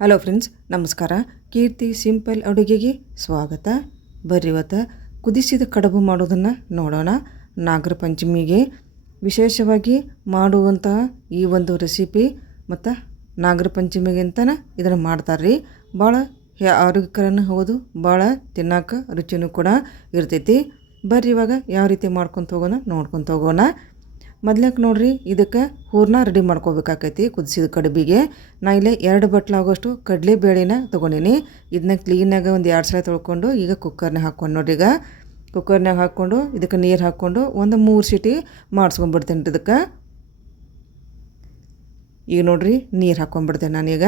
Hello friends ನಮಸ್ಕಾರ. ಕೀರ್ತಿ simple ಅಡುಗೆಗೆ ಸ್ವಾಗತ. ಬರ್ರಿ ಇವತ್ತು ಕುದಿಸಿದ ಕಡುಬು ಮಾಡೋದನ್ನು ನೋಡೋಣ. ನಾಗರ ಪಂಚಮಿಗೆ ವಿಶೇಷವಾಗಿ ಮಾಡುವಂತಹ ಈ ಒಂದು ರೆಸಿಪಿ ಮತ್ತು ನಾಗರ ಪಂಚಮಿಗೆ ಅಂತಲೇ ಇದನ್ನು ಮಾಡ್ತಾರೆ ರೀ ಭಾಳ ಆರೋಗ್ಯಕರನೂ ಹೌದು ಭಾಳ ತಿನ್ನೋಕೆ ರುಚಿನೂ ಕೂಡ ಇರ್ತೈತಿ. ಬರ್ರಿ ಇವಾಗ ಯಾವ ರೀತಿ ಮಾಡ್ಕೊತ ಹೋಗೋಣ, ನೋಡ್ಕೊತ ಹೋಗೋಣ. ಮೊದ್ಲಕ್ಕೆ ನೋಡ್ರಿ, ಇದಕ್ಕೆ ಹೂರಣ ರೆಡಿ ಮಾಡ್ಕೋಬೇಕಾಕೈತಿ, ಕುದಿಸಿದ ಕಡುಬಿಗೆ. ನಾ ಇಲ್ಲಿ ಎರಡು ಬಟ್ಲಾಗೋಷ್ಟು ಕಡಲೆ ಬೇಳೆನ ತೊಗೊಂಡೀನಿ. ಇದನ್ನ ಕ್ಲೀನಾಗಿ ಒಂದು ಎರಡು ಸಲ ತೊಳ್ಕೊಂಡು ಈಗ ಕುಕ್ಕರ್ನಾಗ ಹಾಕ್ಕೊಂಡು ನೋಡ್ರಿ ಈಗ. ಕುಕ್ಕರ್ನಾಗ ಹಾಕ್ಕೊಂಡು, ಇದಕ್ಕೆ ನೀರು ಹಾಕ್ಕೊಂಡು ಒಂದು ಮೂರು ಸೀಟಿ ರೀ ಇದಕ್ಕೆ. ಈಗ ನೋಡ್ರಿ, ನೀರು ಹಾಕ್ಕೊಂಬಿಡ್ತೇನೆ ನಾನೀಗ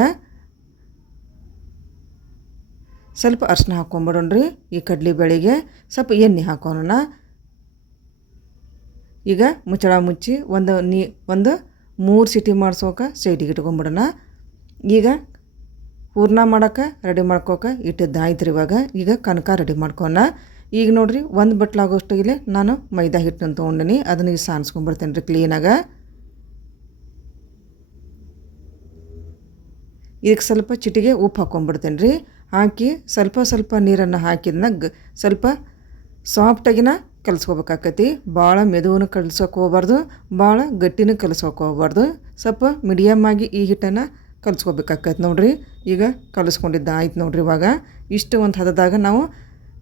ಸ್ವಲ್ಪ ಅರ್ಶಿನ ಹಾಕ್ಕೊಂಬಿಡೋಣ್ರಿ, ಈ ಕಡ್ಲೆ ಬೇಳೆಗೆ. ಸ್ವಲ್ಪ ಎಣ್ಣೆ ಹಾಕೋಣ ಈಗ ಮುಚ್ಚಳ ಮುಚ್ಚಿ ಒಂದು ನೀ, ಒಂದು ಮೂರು ಸಿಟಿ ಮಾಡ್ಸೋಕೆ ಸೈಡಿಗೆ ಇಟ್ಕೊಂಬಿಡೋಣ. ಈಗ ಹೂರ್ಣ ಮಾಡೋಕೆ, ರೆಡಿ ಮಾಡ್ಕೋಕೆ ಇಟ್ಟಿದ್ದು ಆಯ್ತು ರೀ ಇವಾಗ. ಈಗ ಕನಕ ರೆಡಿ ಮಾಡ್ಕೋಣ. ಈಗ ನೋಡಿರಿ, ಒಂದು ಬಟ್ಲಾಗೋಷ್ಟು ಇಲ್ಲಿ ನಾನು ಮೈದಾ ಹಿಟ್ಟನ್ನು ತೊಗೊಂಡಿನಿ. ಅದನ್ನ ಈಗ ಸಾನಿಸ್ಕೊಂಬಿಡ್ತೇನೆ ರೀ ಕ್ಲೀನಾಗ. ಇದಕ್ಕೆ ಸ್ವಲ್ಪ ಚಿಟಿಗೆ ಉಪ್ಪು ಹಾಕ್ಕೊಂಬಿಡ್ತೇನೆ ರೀ ಹಾಕಿ ಸ್ವಲ್ಪ ಸ್ವಲ್ಪ ನೀರನ್ನು ಹಾಕಿದ್ನ ಗ, ಸ್ವಲ್ಪ ಸಾಫ್ಟಾಗಿನ ಕಲಿಸ್ಕೋಬೇಕಾಕತಿ. ಭಾಳ ಮೆದುವನ್ನು ಕಲ್ಸೋಕೆ ಹೋಗ್ಬಾರ್ದು, ಭಾಳ ಗಟ್ಟಿನೂ ಕಲಿಸೋಕೆ ಹೋಗ್ಬಾರ್ದು. ಸ್ವಲ್ಪ ಮೀಡಿಯಮ್ ಆಗಿ ಈ ಹಿಟ್ಟನ್ನು ಕಲಿಸ್ಕೋಬೇಕಾಕೈತೆ ನೋಡಿರಿ. ಈಗ ಕಲಿಸ್ಕೊಂಡಿದ್ದ ಆಯ್ತು ನೋಡಿರಿ ಇವಾಗ. ಇಷ್ಟು ಒಂದು ಹದದಾಗ ನಾವು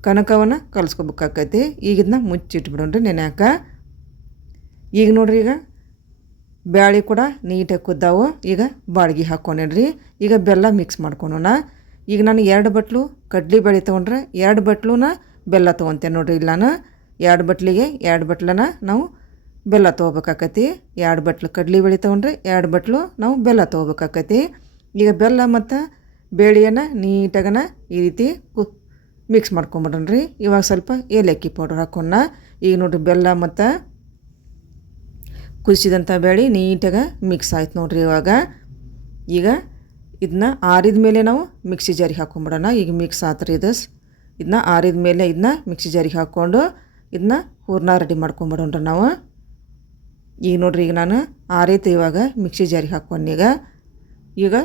ಕನಕವನ್ನು ಕಲಿಸ್ಕೋಬೇಕಾಕೈತಿ. ಈಗ ಇದನ್ನ ಮುಚ್ಚಿಟ್ಬಿಡೋಣ್ರಿ ನೆನೆಯಾಕ. ಈಗ ನೋಡ್ರಿ ಈಗ ಬ್ಯಾಳಿ ಕೂಡ ನೀಟಾಗಿ ಕುದ್ದಾವು. ಈಗ ಬಾಳ್ಗೆ ಹಾಕ್ಕೊಂಡೇನ್ರಿ. ಈಗ ಬೆಲ್ಲ ಮಿಕ್ಸ್ ಮಾಡ್ಕೊಳೋಣ. ಈಗ ನಾನು ಎರಡು ಬಟ್ಲು ಕಡ್ಲಿ ಬೇಳೆ ತೊಗೊಂಡ್ರೆ ಎರಡು ಬಟ್ಲುನ ಬೆಲ್ಲ ತೊಗೊತೇನೆ ನೋಡ್ರಿ ಇಲ್ಲ ನಾನು ಎರಡು ಬಟ್ಲಿಗೆ ಎರಡು ಬಟ್ಲನ ನಾವು ಬೆಲ್ಲ ತೊಗೋಬೇಕಾಕತಿ ಎರಡು ಬಟ್ಲು ಕಡ್ಲಿ ಬೇಳೆ ತೊಗೊಂಡ್ರೆ ಎರಡು ಬಟ್ಲು ನಾವು ಬೆಲ್ಲ ತೊಗೋಬೇಕಾಕತಿ ಈಗ ಬೆಲ್ಲ ಮತ್ತು ಬೇಳೆಯನ್ನು ನೀಟಾಗನ ಈ ರೀತಿ ಕು ಮಿಕ್ಸ್ ಮಾಡ್ಕೊಂಬಿಡ್ರಿ ಇವಾಗ ಸ್ವಲ್ಪ ಏಲಕ್ಕಿ ಪೌಡರ್ ಹಾಕೊಂಡ ಈಗ ನೋಡಿರಿ ಬೆಲ್ಲ ಮತ್ತು ಕುದಿಸಿದಂಥ ಬೇಳೆ ನೀಟಾಗ ಮಿಕ್ಸ್ ಆಯ್ತು ನೋಡ್ರಿ ಇವಾಗ. ಈಗ ಇದನ್ನ ಆರಿದ ಮೇಲೆ ನಾವು ಮಿಕ್ಸಿ ಜಾರಿಗೆ ಹಾಕೊಂಬಿಡೋಣ. ಈಗ ಮಿಕ್ಸ್ ಆತ್ರಿ ಇದು. ಇದನ್ನ ಆರಿದ ಮೇಲೆ ಇದನ್ನ ಮಿಕ್ಸಿ ಜಾರಿಗೆ ಹಾಕ್ಕೊಂಡು ಇದನ್ನ ಹೂರ್ಣ ರೆಡಿ ಮಾಡ್ಕೊಂಬಿಡೋಣ್ರಿ ನಾವು. ಈಗ ನೋಡ್ರಿ, ಈಗ ನಾನು ಆರೈತೆ ಇವಾಗ ಮಿಕ್ಸಿ ಜಾರಿಗೆ ಹಾಕ್ಕೊಂಡು ಈಗ. ಈಗ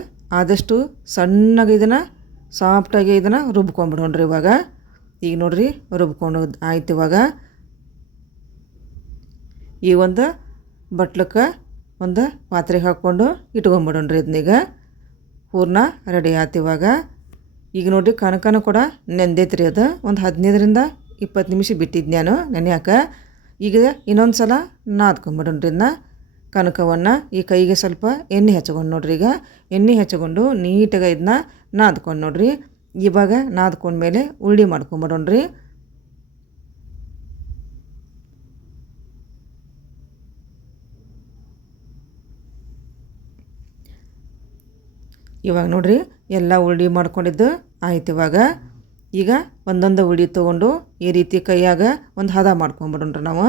ಆದಷ್ಟು ಸಣ್ಣಗೆ ಇದನ್ನು, ಸಾಫ್ಟಾಗಿ ಇದನ್ನು ರುಬ್ಕೊಂಬಿಡೋಣ್ರಿ ಇವಾಗ. ಈಗ ನೋಡ್ರಿ ರುಬ್ಕೊಂಡು ಆಯ್ತು ಇವಾಗ. ಈ ಒಂದು ಬಟ್ಲಕ್ಕೆ ಒಂದು ಪಾತ್ರೆಗೆ ಹಾಕ್ಕೊಂಡು ಇಟ್ಕೊಂಬಿಡೋಣ್ರಿ ಇದನ್ನೀಗ ಹೂರ್ಣ ರೆಡಿ ಆಯ್ತು ಇವಾಗ. ಈಗ ನೋಡಿರಿ, ಕನಕನೂ ಕೂಡ ನೆಂದೈತ್ರಿ ಅದು. ಒಂದು ಹದಿನೈದರಿಂದ ಇಪ್ಪತ್ತು ನಿಮಿಷ ಬಿಟ್ಟಿದ್ದು ನಾನು ನೆನೆಯಾಕ ಈಗ ಇನ್ನೊಂದು ಸಲ ನಾದ್ಕೊಂಬಿಡೋಣ್ರಿ ಇದನ್ನ ಕನಕವನ್ನು ಈ ಕೈಗೆ ಸ್ವಲ್ಪ ಎಣ್ಣೆ ಹಚ್ಕೊಂಡು ನೋಡ್ರಿ ಈಗ. ಎಣ್ಣೆ ಹಚ್ಕೊಂಡು ನೀಟಾಗಿ ಇದನ್ನ ನಾದ್ಕೊಂಡು ನೋಡ್ರಿ. ಇವಾಗ ನಾದ್ಕೊಂಡ್ಮೇಲೆ ಉಳ್ಳಿ ಮಾಡ್ಕೊಂಬಿಡೋಣ್ರಿ. ಇವಾಗ ನೋಡ್ರಿ, ಎಲ್ಲ ಉಳ್ಳಿ ಮಾಡ್ಕೊಂಡಿದ್ದು ಆಯ್ತು ಇವಾಗ. ಈಗ ಒಂದೊಂದು ಉಳಿ ತೊಗೊಂಡು ಈ ರೀತಿ ಕೈಯಾಗ ಒಂದು ಹದ ಮಾಡ್ಕೊಂಬಿಡೋಣ್ರಿ ನಾವು.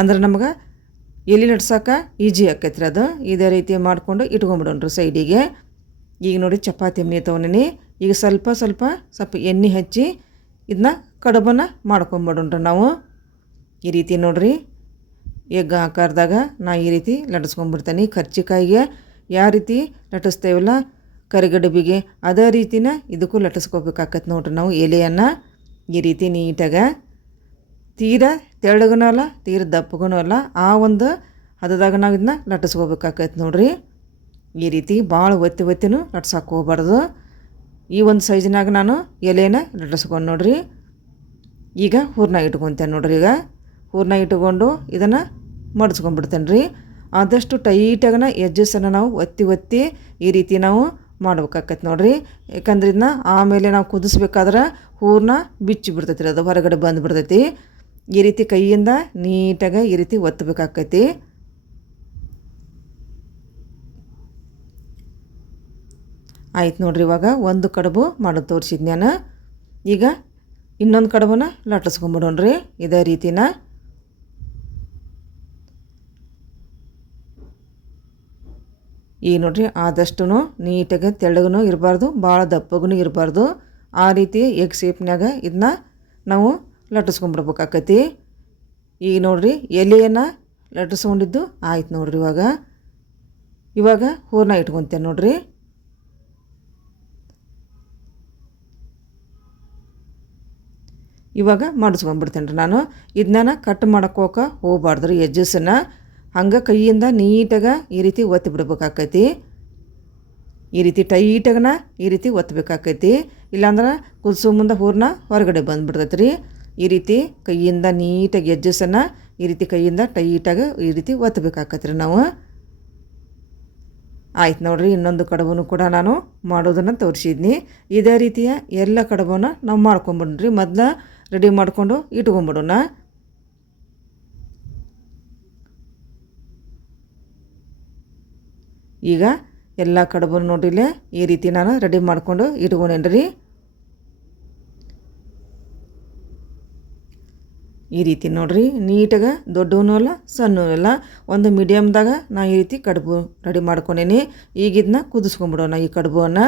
ಅಂದ್ರೆ ನಮ್ಗೆ ಎಲ್ಲಿ ನಡ್ಸೋಕೆ ಈಜಿ ಆಕೈತೆ ರೀ ಅದು. ಇದೇ ರೀತಿ ಮಾಡಿಕೊಂಡು ಇಟ್ಕೊಂಬಿಡೋಣ್ರಿ ಸೈಡಿಗೆ. ಈಗ ನೋಡಿ ಚಪಾತಿ ಎಣ್ಣೆ ತೊಗೊಂಡಿನಿ. ಈಗ ಸ್ವಲ್ಪ ಸ್ವಲ್ಪ ಸ್ವಲ್ಪ ಎಣ್ಣೆ ಹಚ್ಚಿ ಇದನ್ನ ಕಡುಬನ್ನು ಮಾಡ್ಕೊಂಬಿಡೋಣ್ರಿ ನಾವು. ಈ ರೀತಿ ನೋಡ್ರಿ. ಎಗ್ ಆಕಾರದಾಗ ನಾ ಈ ರೀತಿ ಲಟ್ಟಿಸ್ಕೊಂಡ್ಬಿಡ್ತೇನೆ ಕರ್ಚಿಕಾಯಿಗೆ ಯಾವ ರೀತಿ ಲಟಿಸ್ತೇವಲ್ಲ ಕರಿಗಡುಬಿಗೆ ಅದೇ ರೀತಿನ ಇದಕ್ಕೂ ಲಟಿಸ್ಕೋಬೇಕಾಗತ್ತೆ ನೋಡ್ರಿ ನಾವು ಎಲೆಯನ್ನು. ಈ ರೀತಿ ನೀಟಾಗ ತೀರ ತೆಳ್ಳಗನೂ ಅಲ್ಲ, ತೀರ ದಪ್ಪಗೂ ಅಲ್ಲ, ಆ ಒಂದು ಹದದಾಗ ನಾವು ಇದನ್ನ ಲಟಿಸ್ಕೋಬೇಕಾಗತ್ತೆ ನೋಡ್ರಿ. ಈ ರೀತಿ ಭಾಳ ಒತ್ತಿ ಒತ್ತಿನೂ ಲಟ್ಸಕ್ಕೆ ಹೋಗ್ಬಾರ್ದು. ಈ ಒಂದು ಸೈಜ್ನಾಗ ನಾನು ಎಲೆನ ಲಟ್ಟಿಸ್ಕೊಂಡು ನೋಡ್ರಿ. ಈಗ ಹೂರ್ಣ ಇಟ್ಕೊತೇನೆ ನೋಡ್ರಿ ಈಗ. ಹೂರ್ಣ ಇಟ್ಕೊಂಡು ಇದನ್ನು ಮಡಿಸ್ಕೊಂಡ್ಬಿಡ್ತೇನೆ ರೀ ಆದಷ್ಟು ಟೈಟಾಗನ ಎಜ್ಜಸನ್ನು ನಾವು ಒತ್ತಿ ಒತ್ತಿ ಈ ರೀತಿ ನಾವು ಮಾಡ್ಬೇಕಾಕೈತೆ ನೋಡ್ರಿ. ಯಾಕಂದ್ರೆ ಇದನ್ನ ಆಮೇಲೆ ನಾವು ಕುದಿಸ್ಬೇಕಾದ್ರೆ ಹೂರ್ನ ಬಿಚ್ಚಿ ಬಿಡ್ತೈತಿ ಅದು ಹೊರಗಡೆ ಬಂದುಬಿಡ್ತೈತಿ ಈ ರೀತಿ ಕೈಯಿಂದ ನೀಟಾಗಿ ಈ ರೀತಿ ಒತ್ತಬೇಕಾಕೈತಿ ಆಯ್ತು ನೋಡ್ರಿ, ಇವಾಗ ಒಂದು ಕಡುಬು ಮಾಡೋದು ತೋರಿಸಿದ್ ನಾನು ಈಗ ಇನ್ನೊಂದು ಕಡುಬನ್ನ ಲಟ್ಟಿಸ್ಕೊಂಬಿಡೋಣ್ರಿ ಇದೇ ರೀತಿನ ಈಗ ನೋಡ್ರಿ ಆದಷ್ಟು ನೀಟಾಗಿ ತೆಳ್ಳಗೂ ಇರಬಾರ್ದು, ಭಾಳ ದಪ್ಪಗೂ ಇರಬಾರ್ದು. ಆ ರೀತಿ ಎಗ್ ಶೇಪ್ನಾಗ ಇದನ್ನ ನಾವು ಲಟ್ಟಿಸ್ಕೊಂಡ್ಬಿಡ್ಬೇಕಾಕತಿ ಈಗ ನೋಡ್ರಿ, ಎಲೆಯನ್ನು ಲಟ್ಟಿಸ್ಕೊಂಡಿದ್ದು ಆಯ್ತು ನೋಡ್ರಿ ಇವಾಗ. ಇವಾಗ ಹೂರ್ಣ ಇಟ್ಕೊತೇನೆ ನೋಡ್ರಿ. ಇವಾಗ ಮಾಡಿಸ್ಕೊಂಬಿಡ್ತೇನೆ ರೀ ನಾನು. ಇದನ್ನ ಕಟ್ ಮಾಡಕ್ಕೆ ಹೋಗ್ಬಾರ್ದು ರೀ ಎಜ್ಜಸನ್ನ ಹಂಗೆ ಕೈಯಿಂದ ನೀಟಾಗಿ ಈ ರೀತಿ ಒತ್ತಿ ಬಿಡ್ಬೇಕಾಕೈತಿ. ಈ ರೀತಿ ಟೈಟಾಗನ ಈ ರೀತಿ ಒತ್ತಬೇಕಾಕೈತಿ ಇಲ್ಲಾಂದ್ರೆ ಕುದಿಸೋ ಮುಂದೆ ಹೂರ್ನ ಹೊರಗಡೆ ಬಂದುಬಿಡ್ತೈತೆ ರೀ ಈ ರೀತಿ ಕೈಯಿಂದ ನೀಟಾಗಿ ಎಜ್ಜಸನ್ನು ಈ ರೀತಿ ಕೈಯಿಂದ ಟೈಟಾಗಿ ಈ ರೀತಿ ಒತ್ತಬೇಕಾಕೈತೆ ರೀ ನಾವು. ಆಯ್ತು ನೋಡ್ರಿ, ಇನ್ನೊಂದು ಕಡಬನ್ನು ಕೂಡ ನಾನು ಮಾಡೋದನ್ನು ತೋರಿಸಿದ್ನಿ. ಇದೇ ರೀತಿಯ ಎಲ್ಲ ಕಡಬನ್ನು ನಾವು ಮಾಡ್ಕೊಂಬಿಡ್ರಿ ಮೊದಲು ರೆಡಿ ಮಾಡಿಕೊಂಡು ಇಟ್ಕೊಂಬಿಡೋಣ. ಈಗ ಎಲ್ಲ ಕಡುಬು ನೋಡಿಲೆ ಈ ರೀತಿ ನಾನು ರೆಡಿ ಮಾಡಿಕೊಂಡು ಇಟ್ಕೊಂಡೇನ್ರಿ. ಈ ರೀತಿ ನೋಡಿರಿ, ನೀಟಾಗ ದೊಡ್ಡವೂ ಅಲ್ಲ ಸಣ್ಣವೂ ಅಲ್ಲ, ಒಂದು ಮೀಡಿಯಮ್ದಾಗ ನಾ ಈ ರೀತಿ ಕಡುಬು ರೆಡಿ ಮಾಡ್ಕೊಂಡೇನಿ. ಈಗ ಇದನ್ನ ಕುದಿಸ್ಕೊಂಡ್ಬಿಡೋಣ ಈ ಕಡುಬನ್ನು.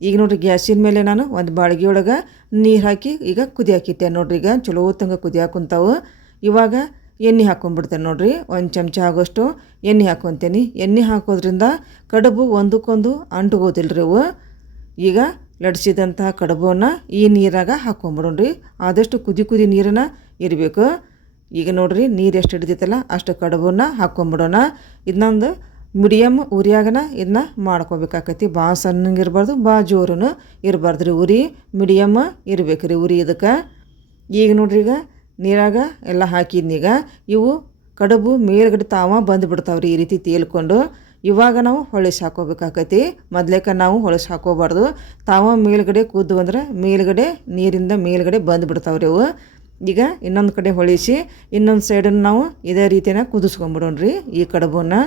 ಈಗ ನೋಡ್ರಿ, ಗ್ಯಾಸಿನ ಮೇಲೆ ನಾನು ಒಂದು ಬಾಳಿಗೆ ಒಳಗೆ ನೀರು ಹಾಕಿ ಈಗ ಕುದಿಯಾಕಿಟ್ಟೆ ನೋಡಿರಿ, ಈಗ ಚಲೋ ತಂಗ ಕುದಿ ಇವಾಗ ಎಣ್ಣೆ ಹಾಕ್ಕೊಂಡ್ಬಿಡ್ತೇನೆ ನೋಡಿರಿ, ಒಂದು ಚಮಚ ಆಗೋಷ್ಟು ಎಣ್ಣೆ ಹಾಕೊತೀನಿ. ಎಣ್ಣೆ ಹಾಕೋದ್ರಿಂದ ಕಡುಬು ಒಂದಕ್ಕೊಂದು ಅಂಟುಗೋದಿಲ್ಲರಿ ಅವು. ಈಗ ಲಡ್ಸಿದಂತಹ ಕಡುಬನ್ನು ಈ ನೀರಾಗ ಹಾಕ್ಕೊಂಬಿಡೋಣ್ರಿ ಆದಷ್ಟು ಕುದಿ ಕುದಿ ನೀರನ್ನು ಇರಬೇಕು. ಈಗ ನೋಡಿರಿ, ನೀರು ಎಷ್ಟು ಹಿಡಿದೈತಲ್ಲ ಅಷ್ಟು ಕಡುಬನ್ನು ಹಾಕೊಂಬಿಡೋಣ. ಇನ್ನೊಂದು ಮೀಡಿಯಮ್ ಉರಿಯಾಗನ ಇದನ್ನ ಮಾಡ್ಕೋಬೇಕಾಕೈತಿ. ಭಾಳ ಸಣ್ಣಗೆ ಇರಬಾರ್ದು ಭಾಳ ಜೋರುನು ಇರಬಾರ್ದು ರೀ ಉರಿ ಮೀಡಿಯಮ್ ಇರ್ಬೇಕು ರೀ ಉರಿ ಇದಕ್ಕೆ. ಈಗ ನೋಡ್ರಿ ಈಗ ನೀರಾಗ ಎಲ್ಲ ಹಾಕಿದ್ನೀಗ ಇವು ಕಡುಬು ಮೇಲ್ಗಡೆ ತಾವ ಬಂದುಬಿಡ್ತಾವೆ ರೀ ಈ ರೀತಿ ತೇಲ್ಕೊಂಡು. ಇವಾಗ ನಾವು ಹೊಳಿಸಿ ಹಾಕೋಬೇಕಾಕೈತಿ. ಮೊದ್ಲೇಕ ನಾವು ಹೊಳಿಸಿ ಹಾಕೋಬಾರ್ದು. ತಾವ ಮೇಲ್ಗಡೆ ಕೂದ್ದು ಅಂದ್ರೆ ಮೇಲ್ಗಡೆ, ನೀರಿಂದ ಮೇಲ್ಗಡೆ ಬಂದುಬಿಡ್ತಾವ್ರಿ ಅವು ಈಗ ಇನ್ನೊಂದು ಕಡೆ ಹೊಳಿಸಿ, ಇನ್ನೊಂದು ಸೈಡನ್ನು ನಾವು ಇದೇ ರೀತಿನ ಕುದಿಸ್ಕೊಂಬಿಡೋಣ್ರಿ ಈ ಕಡುಬನ್ನು.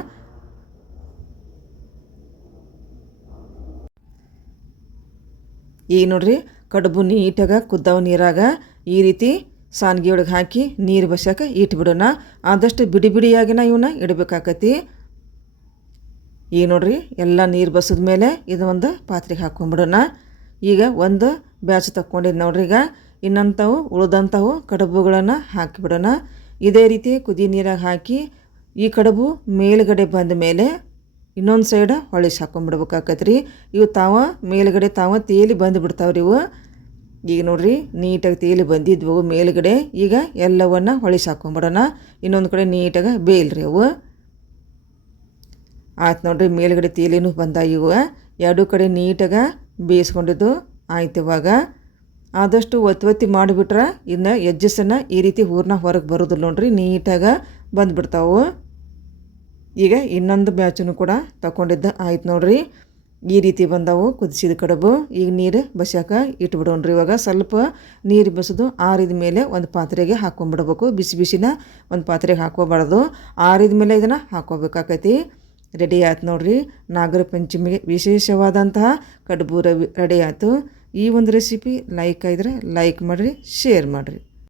ಈಗ ನೋಡ್ರಿ ಕಡುಬು ನೀಟಾಗ ಕುದ್ದಾವ ನೀರಾಗ ಈ ರೀತಿ ಸಾನ್ಗಿ ಒಳಗೆ ಹಾಕಿ ನೀರು ಬಸ್ಯಾಕ ಇಟ್ಬಿಡೋಣ ಆದಷ್ಟು ಬಿಡಿ ಬಿಡಿಯಾಗಿನ ಇವನ್ನ ಇಡಬೇಕಾಕತಿ. ಈಗ ನೋಡ್ರಿ, ಎಲ್ಲ ನೀರು ಬಸಿದ ಮೇಲೆ ಇದು ಒಂದು ಪಾತ್ರೆಗೆ ಹಾಕ್ಕೊಂಬಿಡೋಣ ಈಗ ಒಂದು ಬ್ಯಾಚ್ ತಕ್ಕೊಂಡಿದ್ದು ನೋಡ್ರಿ ಈಗ. ಇನ್ನಂಥವು ಉಳಿದಂಥವು ಕಡುಬುಗಳನ್ನು ಹಾಕಿಬಿಡೋಣ. ಇದೇ ರೀತಿ ಕುದಿ ನೀರಾಗಿ ಹಾಕಿ ಈ ಕಡುಬು ಮೇಲುಗಡೆ ಬಂದ ಮೇಲೆ ಇನ್ನೊಂದು ಸೈಡ್ ಹೊಳಿಸಿ ರೀ ಇವು ತಾವ ಮೇಲುಗಡೆ ತಾವ ತೇಲಿ ಬಂದು ಇವು. ಈಗ ನೋಡ್ರಿ, ನೀಟಾಗಿ ತೇಲಿ ಬಂದಿದ್ವು, ಮೇಲುಗಡೆ ಈಗ ಎಲ್ಲವನ್ನು ಹೊಳಿಸಿ ಹಾಕೊಂಬಿಡೋಣ. ಇನ್ನೊಂದು ಕಡೆ ನೀಟಾಗಿ ಬೇಯಲ್ರಿ ಅವು. ಆಯ್ತು ನೋಡ್ರಿ, ಮೇಲುಗಡೆ ತೇಲಿನೂ ಬಂದ ಇವು. ಎರಡೂ ಕಡೆ ನೀಟಾಗಿ ಬೇಯಿಸ್ಕೊಂಡಿದ್ದು ಆಯ್ತು ಇವಾಗ. ಆದಷ್ಟು ಒತ್ತಿ ಒತ್ತಿ ಮಾಡಿಬಿಟ್ರೆ ಇನ್ನು ಎಜ್ಜಸನ್ನು ಈ ರೀತಿ ಹೂರ್ನ ಹೊರಗೆ ಬರೋದಿಲ್ಲ ನೋಡ್ರಿ, ನೀಟಾಗಿ ಬಂದುಬಿಡ್ತಾವು. ಈಗ ಇನ್ನೊಂದು ಬ್ಯಾಚನ್ನು ಕೂಡ ತಗೊಂಡಿದ್ದ ಆಯ್ತು ನೋಡ್ರಿ. ಈ ರೀತಿ ಬಂದವು. ಕುದಿಸಿದ ಕಡುಬು, ಈಗ ನೀರು ಬಸ್ಯಾಕ ಇಟ್ಬಿಡೋಣ್ರಿ ಇವಾಗ. ಸ್ವಲ್ಪ ನೀರು ಬಸಿದು ಆರಿದ ಮೇಲೆ ಒಂದು ಪಾತ್ರೆಗೆ ಹಾಕ್ಕೊಂಬಿಡ್ಬೇಕು ಬಿಸಿ ಬಿಸಿನ ಒಂದು ಪಾತ್ರೆಗೆ ಹಾಕೋಬಾರ್ದು. ಆರಿದ ಮೇಲೆ ಇದನ್ನು ಹಾಕೋಬೇಕಾಕೈತಿ. ರೆಡಿ ಆಯ್ತು ನೋಡ್ರಿ. ನಾಗರ ಪಂಚಮಿಗೆ ವಿಶೇಷವಾದಂತಹ ಕಡುಬು ರವಿ ರೆಡಿ ಆಯಿತು. ಈ ಒಂದು ರೆಸಿಪಿ ಲೈಕ್ ಆಗಿದ್ರೆ ಲೈಕ್ ಮಾಡಿರಿ ಶೇರ್ ಮಾಡಿರಿ.